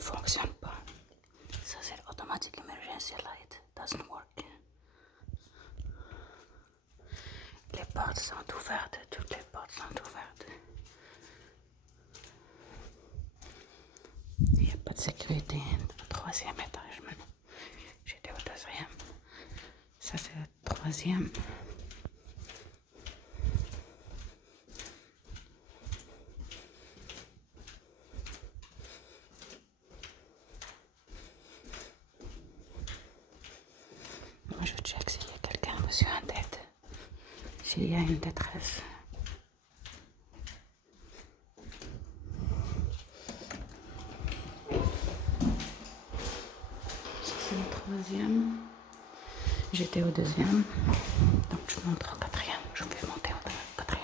ne fonctionne pas. Ça c'est l'automatic emergency light. Doesn't work. Les portes sont ouvertes. Toutes les portes sont ouvertes. Il n'y a pas de sécurité au troisième étage maintenant. J'étais au deuxième. Ça c'est le troisième. Moi je check s'il y a quelqu'un, monsieur en tête. S'il y a une détresse. Ça c'est le troisième. J'étais au deuxième. Donc je montre au quatrième. Je vais monter au quatrième.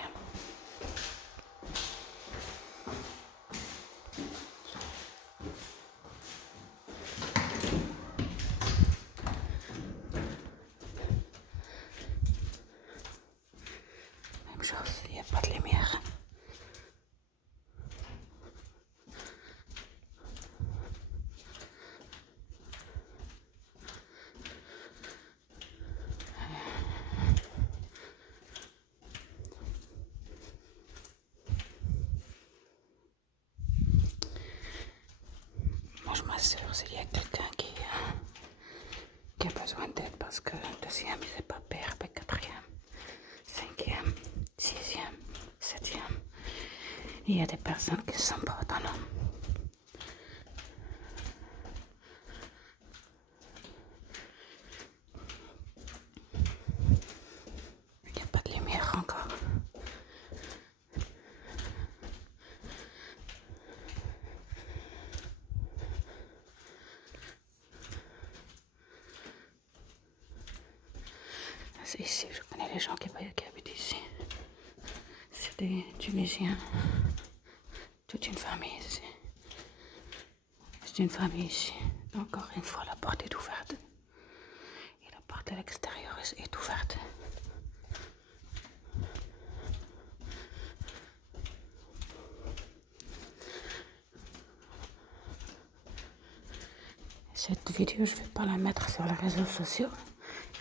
Même chose, il n'y a pas de lumière. Moi je m'assure s'il y a quelqu'un qui a besoin d'aide parce que le deuxième il n'est pas pire, le quatrième, cinquième, sixième, septième. Il y a des personnes qui ne sont pas autonomes. Il n'y a pas de lumière encore. C'est ici, je connais les gens qui habitent ici. C'est des Tunisiens. Toute une famille ici. C'est une famille ici. Encore une fois, la porte est ouverte. Et la porte à l'extérieur est ouverte. Cette vidéo, je ne vais pas la mettre sur les réseaux sociaux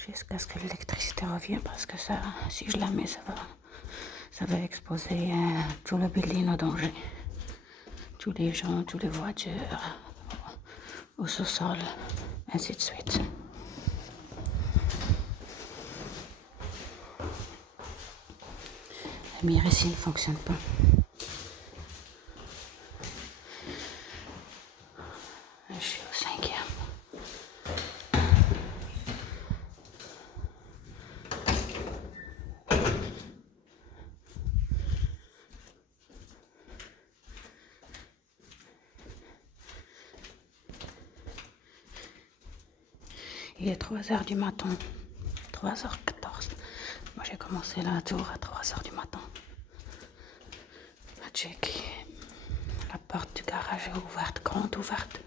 jusqu'à ce que l'électricité revienne parce que ça, si je la mets, ça va exposer tout le building au danger. Tous les gens, toutes les voitures, au sous-sol, ainsi de suite. La lumière ici ne fonctionne pas. Je suis au cinquième. Il est 3h du matin, 3h14. Moi j'ai commencé la tour à 3h du matin. À checker. La porte du garage est ouverte, grande ouverte.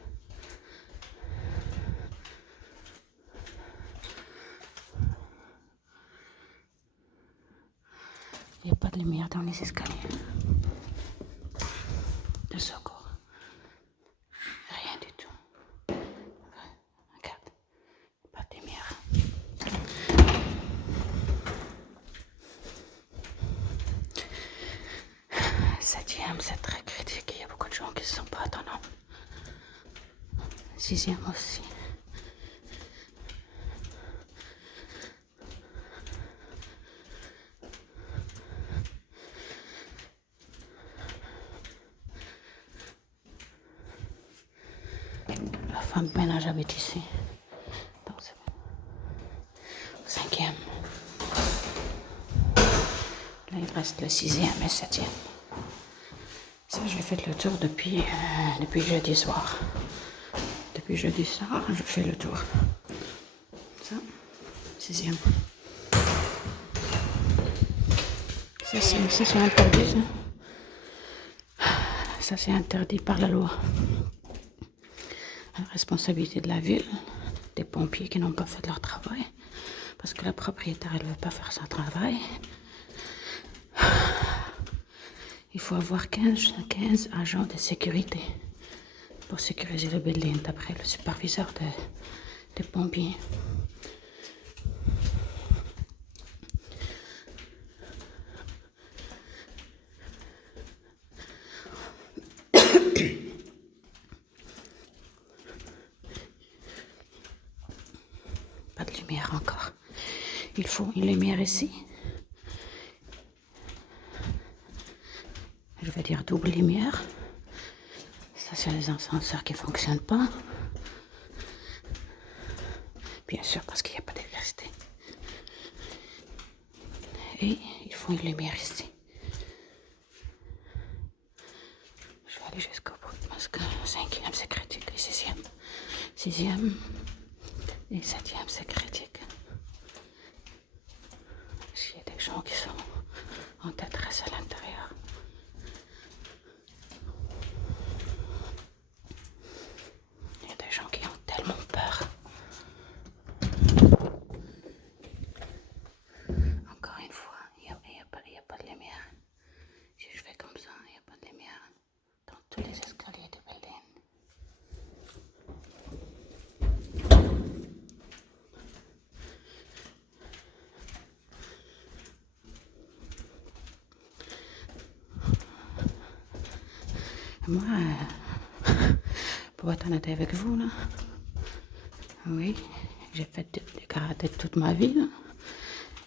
Il n'y a pas de lumière dans les escaliers de secours. Rien du tout. Regarde, pas de lumière. Septième, c'est très critique. Il y a beaucoup de gens qui ne sont pas autonomes. Sixième aussi. La femme de ménage habite ici. Donc c'est cinquième. Là, il reste le sixième et septième. Ça, j'ai fait le tour depuis jeudi soir. Depuis jeudi soir, je fais le tour. Ça, sixième. Ça, c'est interdit. Ça, c'est interdit par la loi. La responsabilité de la ville, des pompiers qui n'ont pas fait leur travail, parce que la propriétaire, elle ne veut pas faire son travail. Il faut avoir 15 agents de sécurité pour sécuriser le building, d'après le superviseur des pompiers. Pas de lumière encore. Il faut une lumière ici. Je vais dire double lumière. Ça, c'est les ascenseurs qui ne fonctionnent pas. Bien sûr, parce qu'il n'y a pas d'électricité. Et il faut une lumière ici. Je vais aller jusqu'au bout parce que 5e c'est critique et 6e et 7e c'est critique. S'il y a des gens qui sont en détresse à l'intérieur. Il y a des gens qui ont tellement peur. Encore une fois, il n'y a pas de lumière. Si je fais comme ça, il n'y a pas de lumière dans tous les escaliers du building. Moi, pour être honnête avec vous, là, oui, j'ai fait du karaté toute ma vie, là,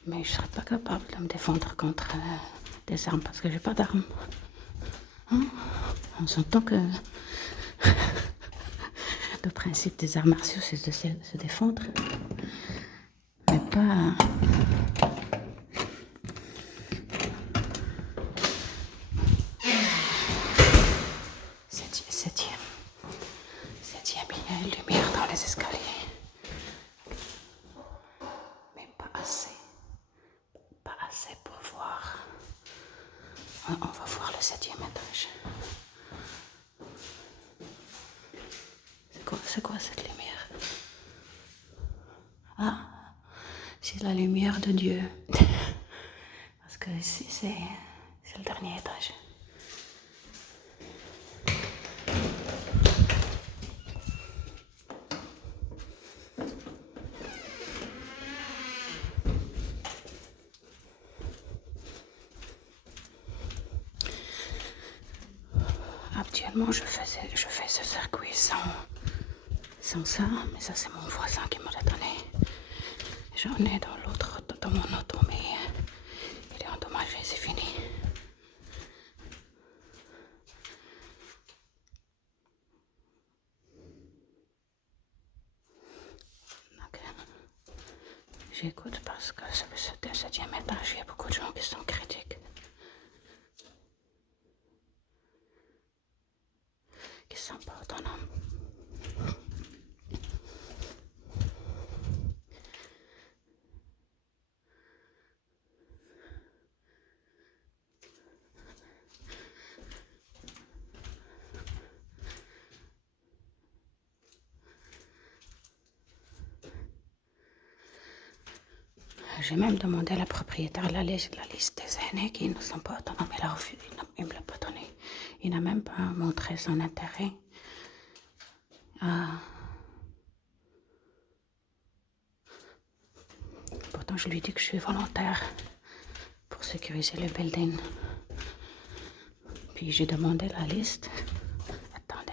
mais je ne serais pas capable de me défendre contre des armes parce que j'ai pas d'armes. Hein? On s'entend que le principe des arts martiaux, c'est de se défendre, mais pas... Septième, il y a une lumière dans les escaliers. Mais pas assez. Pas assez pour voir. On va voir le 7e étage. C'est quoi cette lumière? Ah, c'est la lumière de Dieu. Parce que ici, c'est le dernier étage. Actuellement, je fais ce circuit sans ça, mais ça c'est mon voisin qui me l'a donné. J'en ai dans mon auto, mais il est endommagé, c'est fini. Donc, j'écoute parce que c'est le 7e étage, il y a beaucoup de gens qui sont critiques. Qui sont pas autonomes. J'ai même demandé à la propriétaire la liste des aînés qui ne sont pas autonomes. Il a refusé, il ne me l'a pas donné. Il n'a même pas montré son intérêt Pourtant, je lui dis que je suis volontaire pour sécuriser le building. Puis j'ai demandé la liste. Attendez.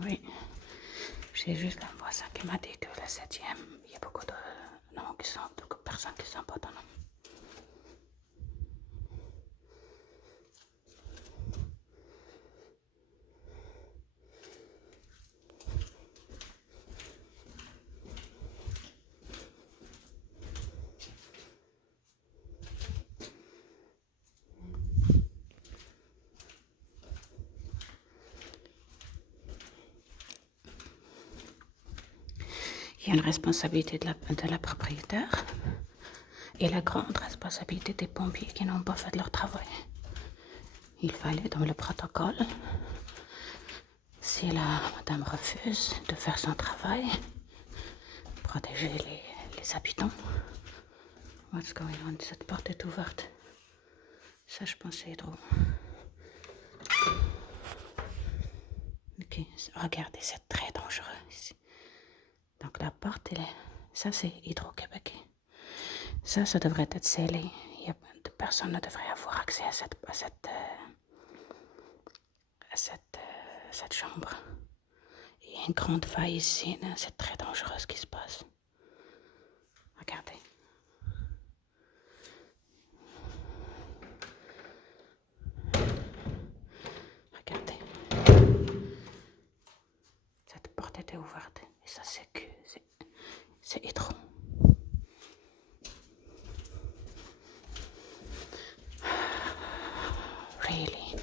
Oui, j'ai juste un voisin qui m'a dit que le 7e, il y a beaucoup de personnes qui sont pas autonomes. Il y a une responsabilité de la propriétaire et la grande responsabilité des pompiers qui n'ont pas fait leur travail. Il fallait, dans le protocole, si la madame refuse de faire son travail, protéger les habitants. What's going on? Cette porte est ouverte. Ça, je pense, c'est drôle. Ok, regardez, c'est très dangereux ici. Donc la porte, ça c'est Hydro-Québec. Ça devrait être scellé. Personne ne devrait avoir accès à cette chambre. Il y a une grande faille ici, c'est très dangereux ce qui se passe. Regardez. Regardez. Cette porte était ouverte. Et ça, c'est Hydro. Really.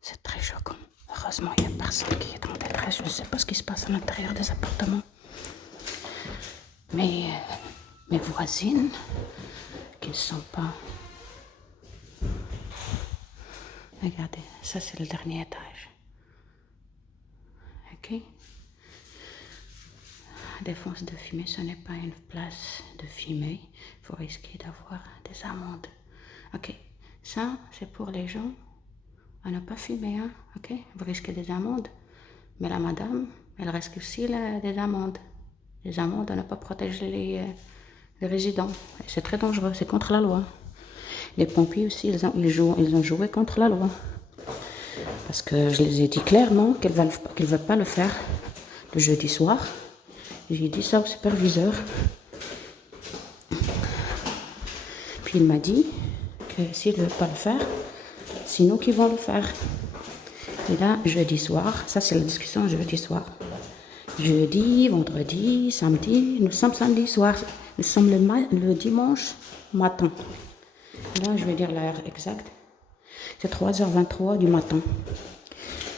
C'est très choquant. Heureusement, il n'y a personne qui est en détresse. Je ne sais pas ce qui se passe à l'intérieur des appartements. Mais mes voisines, qui ne sont pas... Regardez, ça c'est le dernier étage. Ok? Défense de fumée, ce n'est pas une place de fumer. Il faut risquer d'avoir des amendes. Ok? Ça, c'est pour les gens à ne pas fumer, hein? Ok? Vous risquez des amendes. Mais la madame, elle risque aussi des amendes. Les amendes à ne pas protéger les résidents. Et c'est très dangereux, c'est contre la loi. Les pompiers aussi, ils ont joué contre la loi. Parce que je les ai dit clairement qu'ils ne veulent pas le faire le jeudi soir. J'ai dit ça au superviseur. Puis il m'a dit que s'ils ne veulent pas le faire, c'est nous qui vont le faire. Et là, jeudi soir, ça c'est la discussion jeudi soir. Jeudi, vendredi, samedi, nous sommes samedi soir. Nous sommes le dimanche matin. Là, je vais dire l'heure exacte. C'est 3h23 du matin.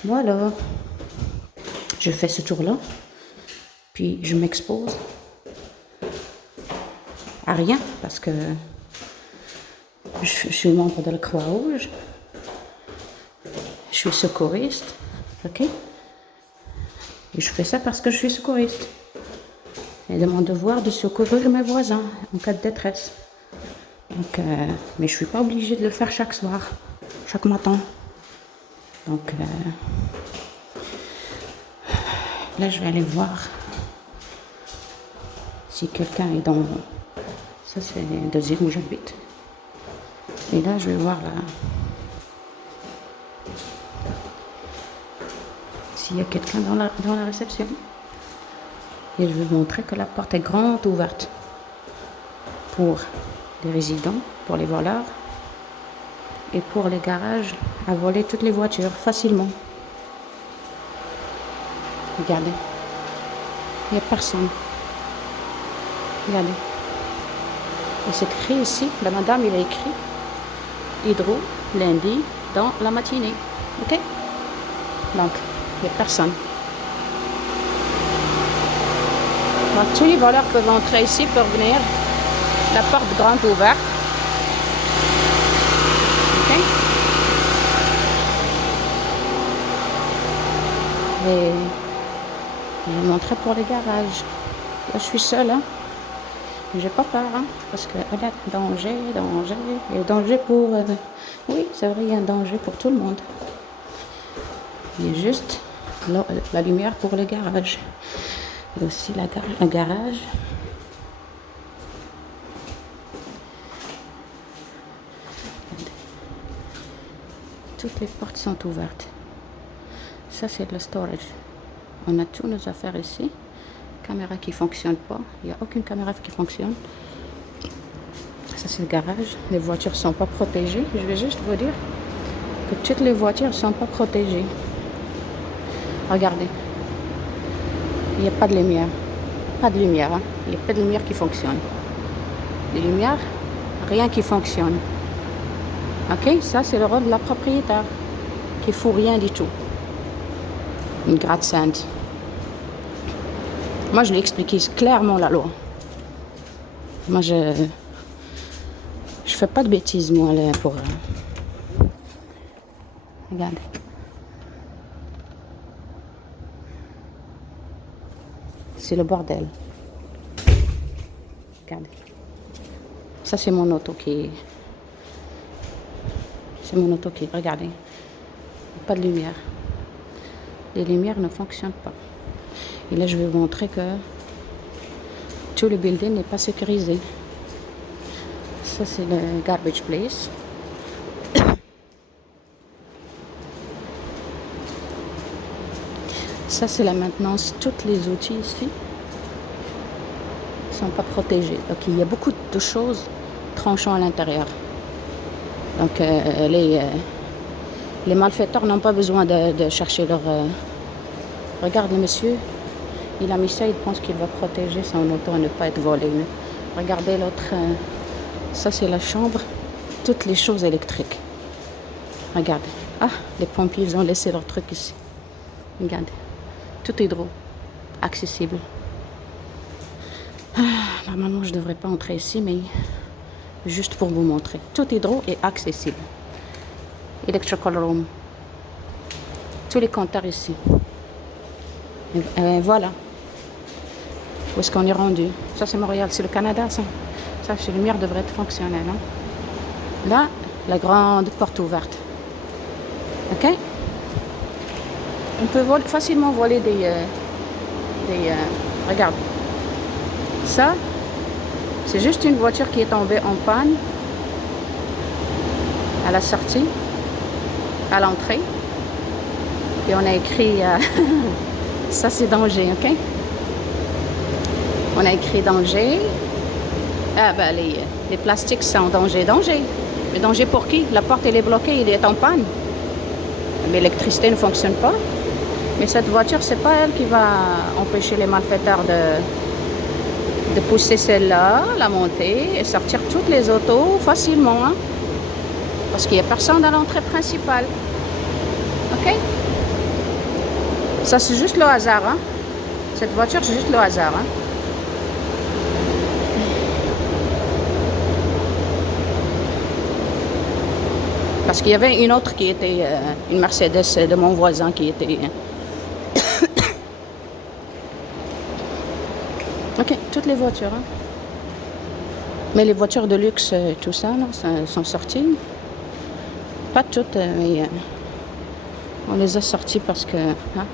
Voilà. Je fais ce tour-là. Puis je m'expose à rien parce que je suis membre de la Croix-Rouge. Je suis secouriste. Ok? Et je fais ça parce que je suis secouriste. Et de mon devoir de secourir mes voisins en cas de détresse. Donc, mais je ne suis pas obligée de le faire chaque soir, chaque matin. Donc, là, je vais aller voir si quelqu'un est dans... Ça, c'est le deuxième où j'habite. Et là, je vais voir là... s'il y a quelqu'un dans la réception. Et je vais vous montrer que la porte est grande ouverte pour les résidents, pour les voleurs et pour les garages à voler toutes les voitures facilement. Regardez, il n'y a personne. Regardez. Et c'est écrit ici, la madame, il a écrit Hydro, lundi, dans la matinée. Ok? Donc, il n'y a personne. Donc, tous les voleurs peuvent entrer ici pour venir. La porte grande ouverte. Ok? Et je vais montrer pour les garages. Là, je suis seule, hein. J'ai pas peur, hein, parce que regarde, danger, il y a danger pour... oui, c'est vrai, il y a un danger pour tout le monde. Il y a juste la lumière pour le garage. Et aussi un garage. Toutes les portes sont ouvertes. Ça, c'est le storage. On a toutes nos affaires ici. Caméra qui ne fonctionne pas. Il n'y a aucune caméra qui fonctionne. Ça, c'est le garage. Les voitures ne sont pas protégées. Je vais juste vous dire que toutes les voitures ne sont pas protégées. Regardez. Il n'y a pas de lumière. Pas de lumière. Hein. Il n'y a pas de lumière qui fonctionne. Les lumières, rien qui fonctionne. Ok? Ça, c'est le rôle de la propriétaire. Qui ne fout rien du tout. Une gratte-sainte. Moi, je lui ai expliqué clairement la loi. Moi, je fais pas de bêtises, moi, là, pour... Regarde. C'est le bordel. Regarde. Ça, c'est mon auto qui... C'est mon auto qui... Regardez. Pas de lumière. Les lumières ne fonctionnent pas. Et là, je vais vous montrer que tout le building n'est pas sécurisé. Ça, c'est le garbage place. Ça, c'est la maintenance. Tous les outils ici ne sont pas protégés. Donc, il y a beaucoup de choses tranchant à l'intérieur. Donc, les malfaiteurs n'ont pas besoin de chercher leur... Regarde, le monsieur, il a mis ça, il pense qu'il va protéger son auto à ne pas être volé. Regardez l'autre... ça, c'est la chambre. Toutes les choses électriques. Regardez. Ah, les pompiers, ils ont laissé leur truc ici. Regardez. Tout hydro. Accessible. Ah, normalement, je ne devrais pas entrer ici, mais juste pour vous montrer. Tout hydro est accessible. Electrical room. Tous les compteurs ici. Et voilà. Où est-ce qu'on est rendu? Ça, c'est Montréal. C'est le Canada, ça. Ça, les lumières devraient être fonctionnelles. Hein? Là, la grande porte ouverte. OK? On peut facilement voler des regarde. Ça, c'est juste une voiture qui est tombée en panne à la sortie, à l'entrée. Et on a écrit, ça c'est danger, OK? On a écrit danger. Ah ben les plastiques sont danger, danger. Mais danger pour qui? La porte elle est bloquée, elle est en panne. L'électricité ne fonctionne pas. Mais cette voiture, c'est pas elle qui va empêcher les malfaiteurs de pousser celle-là, la monter et sortir toutes les autos facilement. Hein? Parce qu'il n'y a personne dans l'entrée principale. OK? Ça, c'est juste le hasard. Hein? Cette voiture, c'est juste le hasard. Hein? Parce qu'il y avait une autre qui était une Mercedes de mon voisin qui était... OK, toutes les voitures. Hein. Mais les voitures de luxe, tout ça, là, sont sorties. Pas toutes, mais on les a sorties parce que... Hein,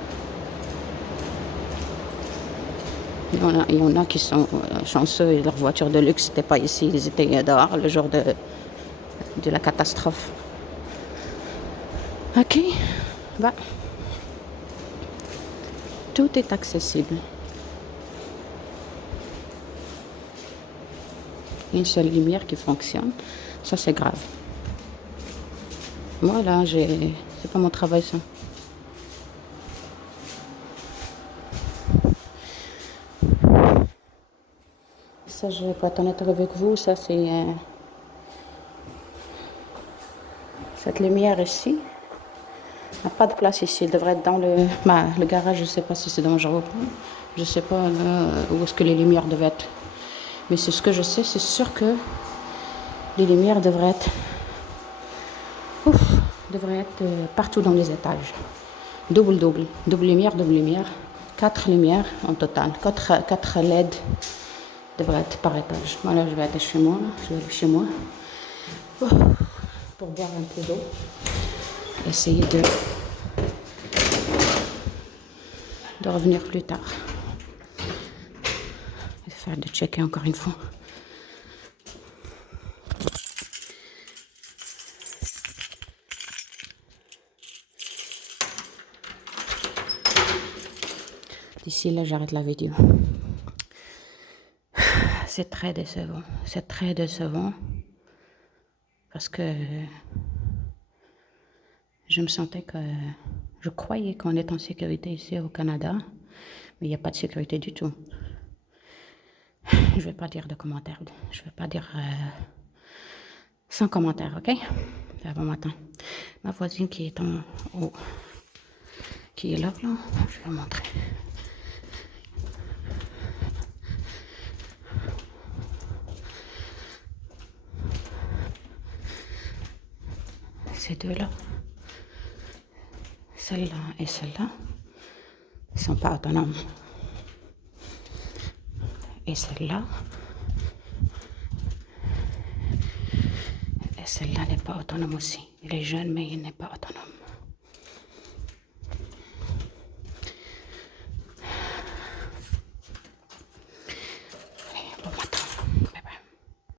il y en a qui sont chanceux et leurs voitures de luxe n'étaient pas ici. Ils étaient dehors le jour de la catastrophe. OK, bah, tout est accessible. Une seule lumière qui fonctionne, ça c'est grave. Voilà, c'est pas mon travail ça. Ça, je vais pas être honnête avec vous, ça c'est cette lumière ici. Il n'y a pas de place ici, il devrait être dans le garage, je ne sais pas si c'est dangereux ou pas. Je ne sais pas là, où est-ce que les lumières devaient être. Mais c'est ce que je sais, c'est sûr que les lumières devraient être, partout dans les étages. Double lumière. 4 lumières en total. 4 LED devraient être par étage. Voilà, je vais aller chez moi. Je vais aller chez moi pour boire un peu d'eau. Essayer de revenir plus tard. Je vais faire de checker encore une fois. D'ici là, j'arrête la vidéo. C'est très décevant. C'est très décevant. Parce que je me sentais que... Je croyais qu'on est en sécurité ici au Canada. Mais il n'y a pas de sécurité du tout. Je ne vais pas dire de commentaires. Je ne vais pas dire... sans commentaires, OK? Ça va m'attendre. Ma voisine qui est en haut. Qui est là, je vais vous montrer. ces deux-là. Celle-là et celle-là. Ils ne sont pas autonomes. Et celle-là. Et celle-là n'est pas autonome aussi. Il est jeune, mais il n'est pas autonome.